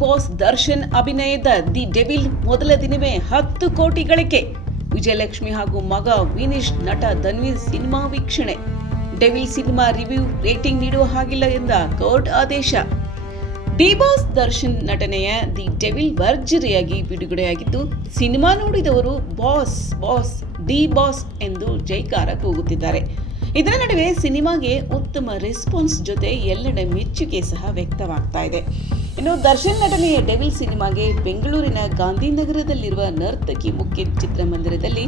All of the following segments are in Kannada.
ಬಾಸ್ ದರ್ಶನ್ ಅಭಿನಯದ ದಿ ಡೆವಿಲ್ ಮೊದಲ ದಿನವೇ ಹತ್ತು ಕೋಟಿ ಗಳಿಕೆ ವಿಜಯಲಕ್ಷ್ಮಿ ಹಾಗೂ ಮಗ ವಿನಿಶ್ ನಟ ಧನ್ವೀರ್ ಸಿನಿಮಾ ವೀಕ್ಷಣೆ. ಡೆವಿಲ್ ಸಿನಿಮಾ ರಿವ್ಯೂ ರೇಟಿಂಗ್ ನೀಡುವ ಹಾಗಿಲ್ಲ ಎಂದ ಕೋರ್ಟ್ ಆದೇಶ. ಡಿ ಬಾಸ್ ದರ್ಶನ್ ನಟನೆಯ ದಿ ಡೆವಿಲ್ ಭರ್ಜರಿಯಾಗಿ ಬಿಡುಗಡೆಯಾಗಿದ್ದು, ಸಿನಿಮಾ ನೋಡಿದವರು ಬಾಸ್ ಬಾಸ್, ಡಿ ಬಾಸ್ ಎಂದು ಜೈಕಾರ ಕೂಗುತ್ತಿದ್ದಾರೆ. ಇದರ ನಡುವೆ ಸಿನಿಮಾಗೆ ಉತ್ತಮ ರೆಸ್ಪಾನ್ಸ್ ಜೊತೆ ಎಲ್ಲೆಡೆ ಮೆಚ್ಚುಗೆ ಸಹ ವ್ಯಕ್ತವಾಗ್ತಾ ಇದೆ. ಇನ್ನು ದರ್ಶನ್ ನಟನೆಯ ಡೆವಿಲ್ ಸಿನಿಮಾಗೆ ಬೆಂಗಳೂರಿನ ಗಾಂಧಿನಗರದಲ್ಲಿರುವ ನರ್ತಕಿ ಮುಖ್ಯ ಚಿತ್ರಮಂದಿರದಲ್ಲಿ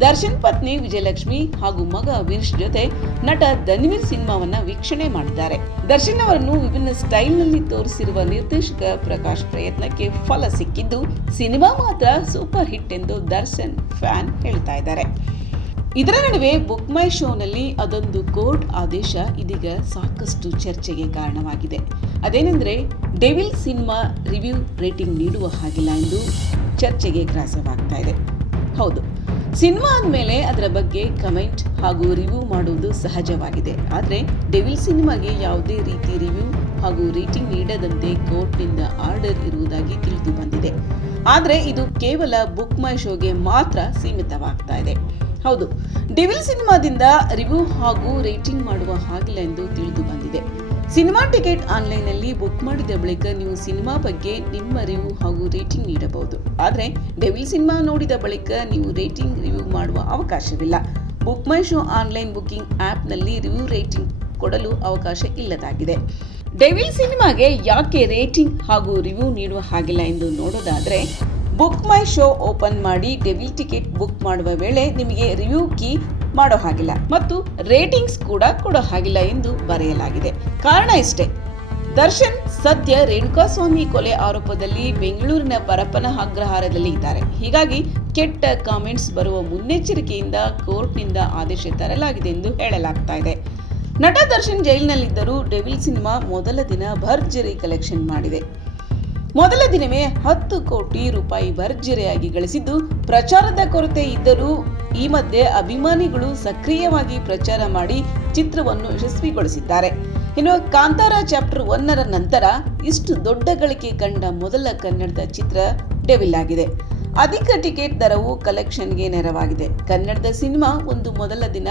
ದರ್ಶನ್ ಪತ್ನಿ ವಿಜಯಲಕ್ಷ್ಮಿ ಹಾಗೂ ಮಗ ವಿನ್ಶ್ ಜೊತೆ ನಟ ಧನ್ವೀರ್ ಸಿನಿಮಾವನ್ನ ವೀಕ್ಷಣೆ ಮಾಡಿದ್ದಾರೆ. ದರ್ಶನ್ ಅವರನ್ನು ವಿಭಿನ್ನ ಸ್ಟೈಲ್ನಲ್ಲಿ ತೋರಿಸಿರುವ ನಿರ್ದೇಶಕ ಪ್ರಕಾಶ್ ಪ್ರಯತ್ನಕ್ಕೆ ಫಲ ಸಿಕ್ಕಿದ್ದು ಸಿನಿಮಾ ಮಾತ್ರ ಸೂಪರ್ ಹಿಟ್ ಎಂದು ದರ್ಶನ್ ಫ್ಯಾನ್ ಹೇಳ್ತಾ ಇದ್ದಾರೆ. ಇದರ ನಡುವೆ ಬುಕ್ ಮೈ ಶೋನಲ್ಲಿ ಅದೊಂದು ಕೋರ್ಟ್ ಆದೇಶ ಇದೀಗ ಸಾಕಷ್ಟು ಚರ್ಚೆಗೆ ಕಾರಣವಾಗಿದೆ. ಅದೇನೆಂದರೆ, ಡೆವಿಲ್ ಸಿನಿಮಾ ರಿವ್ಯೂ ರೇಟಿಂಗ್ ನೀಡುವ ಹಾಗಿಲ್ಲ ಎಂದು ಚರ್ಚೆಗೆ ಗ್ರಾಸವಾಗ್ತಾ ಇದೆ. ಹೌದು, ಸಿನಿಮಾ ಅಂದಮೇಲೆ ಅದರ ಬಗ್ಗೆ ಕಮೆಂಟ್ ಹಾಗೂ ರಿವ್ಯೂ ಮಾಡುವುದು ಸಹಜವಾಗಿದೆ. ಆದರೆ, ಡೆವಿಲ್ ಸಿನಿಮಾಗೆ ಯಾವುದೇ ರೀತಿ ರಿವ್ಯೂ ಹಾಗೂ ರೇಟಿಂಗ್ ನೀಡದಂತೆ ಕೋರ್ಟ್ನಿಂದ ಆರ್ಡರ್ ಇರುವುದಾಗಿ ತಿಳಿದು ಬಂದಿದೆ. ಆದರೆ ಇದು ಕೇವಲ ಬುಕ್ ಮೈ ಶೋಗೆ ಮಾತ್ರ ಸೀಮಿತವಾಗ್ತಾ ಇದೆ. ಹೌದು, ಡೆವಿಲ್ ಸಿನಿಮಾದಿಂದ ರಿವ್ಯೂ ಹಾಗೂ ರೇಟಿಂಗ್ ಮಾಡುವ ಹಾಗಿಲ್ಲ ಎಂದು ತಿಳಿದು ಬಂದಿದೆ. ಸಿನಿಮಾ ಟಿಕೆಟ್ ಆನ್ಲೈನ್ನಲ್ಲಿ ಬುಕ್ ಮಾಡಿದ ಬಳಿಕ ನೀವು ಸಿನಿಮಾ ಬಗ್ಗೆ ನಿಮ್ಮ ರಿವ್ಯೂ ಹಾಗೂ ರೇಟಿಂಗ್ ನೀಡಬಹುದು. ಆದರೆ ಡೆವಿಲ್ ಸಿನಿಮಾ ನೋಡಿದ ಬಳಿಕ ನೀವು ರೇಟಿಂಗ್ ರಿವ್ಯೂ ಮಾಡುವ ಅವಕಾಶವಿಲ್ಲ. Book My Show online booking ಆ್ಯಪ್ನಲ್ಲಿ ರಿವ್ಯೂ ರೇಟಿಂಗ್ ಕೊಡಲು ಅವಕಾಶ ಇಲ್ಲದಾಗಿದೆ. ಡೆವಿಲ್ ಸಿನಿಮಾಗೆ ಯಾಕೆ ರೇಟಿಂಗ್ ಹಾಗೂ ರಿವ್ಯೂ ನೀಡುವ ಹಾಗಿಲ್ಲ ಎಂದು ನೋಡೋದಾದರೆ, ಬುಕ್ ಮೈ ಶೋ ಓಪನ್ ಮಾಡಿ ಡೆವಿಲ್ ಟಿಕೆಟ್ ಬುಕ್ ಮಾಡುವ ವೇಳೆ ನಿಮಗೆ ರಿವ್ಯೂ ಕೀ ಮಾಡೋ ಹಾಗಿಲ್ಲ ಮತ್ತು ರೇಟಿಂಗ್ಸ್ ಕೂಡ ಕೊಡೋ ಹಾಗಿಲ್ಲ ಎಂದು ಬರೆಯಲಾಗಿದೆ. ಕಾರಣ ಇಷ್ಟೇ, ದರ್ಶನ್ ಸದ್ಯ ರೇಣುಕಾಸ್ವಾಮಿ ಕೊಲೆ ಆರೋಪದಲ್ಲಿ ಬೆಂಗಳೂರಿನ ಪರಪ್ಪನ ಅಗ್ರಹಾರದಲ್ಲಿ ಇದ್ದಾರೆ. ಹೀಗಾಗಿ ಕೆಟ್ಟ ಕಾಮೆಂಟ್ಸ್ ಬರುವ ಮುನ್ನೆಚ್ಚರಿಕೆಯಿಂದ ಕೋರ್ಟ್ನಿಂದ ಆದೇಶ ತರಲಾಗಿದೆ ಎಂದು ಹೇಳಲಾಗ್ತಾ ಇದೆ. ನಟ ದರ್ಶನ್ ಜೈಲಿನಲ್ಲಿದ್ದರೂ ಡೆವಿಲ್ ಸಿನಿಮಾ ಮೊದಲ ದಿನ ಭರ್ಜರಿ ಕಲೆಕ್ಷನ್ ಮಾಡಿದೆ. ಮೊದಲ ದಿನವೇ ಹತ್ತು ಕೋಟಿ ರೂಪಾಯಿ ಭರ್ಜರಿಯಾಗಿ ಗಳಿಸಿದ್ದು, ಪ್ರಚಾರದ ಕೊರತೆ ಇದ್ದರೂ ಈ ಮಧ್ಯೆ ಅಭಿಮಾನಿಗಳು ಸಕ್ರಿಯವಾಗಿ ಪ್ರಚಾರ ಮಾಡಿ ಚಿತ್ರವನ್ನು ಯಶಸ್ವಿಗೊಳಿಸಿದ್ದಾರೆ. ಇನ್ನು ಕಾಂತಾರ ಚಾಪ್ಟರ್ ಒನ್ನರ ನಂತರ ಇಷ್ಟು ದೊಡ್ಡ ಗಳಿಕೆ ಕಂಡ ಮೊದಲ ಕನ್ನಡದ ಚಿತ್ರ ಡೆವಿಲ್ ಆಗಿದೆ. ಅಧಿಕ ಟಿಕೆಟ್ ದರವು ಕಲೆಕ್ಷನ್ಗೆ ನೆರವಾಗಿದೆ. ಕನ್ನಡದ ಸಿನಿಮಾ ಒಂದು ಮೊದಲ ದಿನ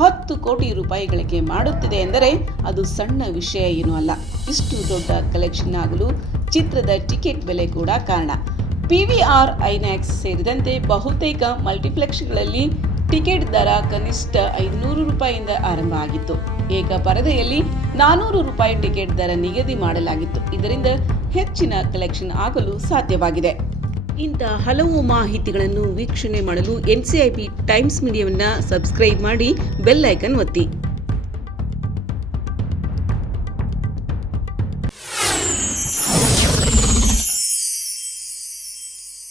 ಹತ್ತು ಕೋಟಿ ರೂಪಾಯಿಗಳಿಗೆ ಮಾಡುತ್ತಿದೆ ಎಂದರೆ ಅದು ಸಣ್ಣ ವಿಷಯ ಏನೂ ಅಲ್ಲ. ಇಷ್ಟು ದೊಡ್ಡ ಕಲೆಕ್ಷನ್ ಆಗಲು ಚಿತ್ರದ ಟಿಕೆಟ್ ಬೆಲೆ ಕೂಡ ಕಾರಣ. ಪಿ ವಿ ಆರ್ ಐನ್ಯಾಕ್ಸ್ ಸೇರಿದಂತೆ ಬಹುತೇಕ ಮಲ್ಟಿಪ್ಲೆಕ್ಸ್ಗಳಲ್ಲಿ ಟಿಕೆಟ್ ದರ ಕನಿಷ್ಠ ಐದುನೂರು ರೂಪಾಯಿಯಿಂದ ಆರಂಭ ಆಗಿತ್ತು. ಏಕ ಪರದೆಯಲ್ಲಿ ನಾನೂರು ರೂಪಾಯಿ ಟಿಕೆಟ್ ದರ ನಿಗದಿ ಮಾಡಲಾಗಿತ್ತು. ಇದರಿಂದ ಹೆಚ್ಚಿನ ಕಲೆಕ್ಷನ್ ಆಗಲು ಸಾಧ್ಯವಾಗಿದೆ. ಇಂಥ ಹಲವು ಮಾಹಿತಿಗಳನ್ನು ವೀಕ್ಷಣೆ ಮಾಡಲು N C I P times ಮೀಡಿಯಾವನ್ನು subscribe ಮಾಡಿ ಬೆಲ್ ಐಕನ್ ಒತ್ತಿ.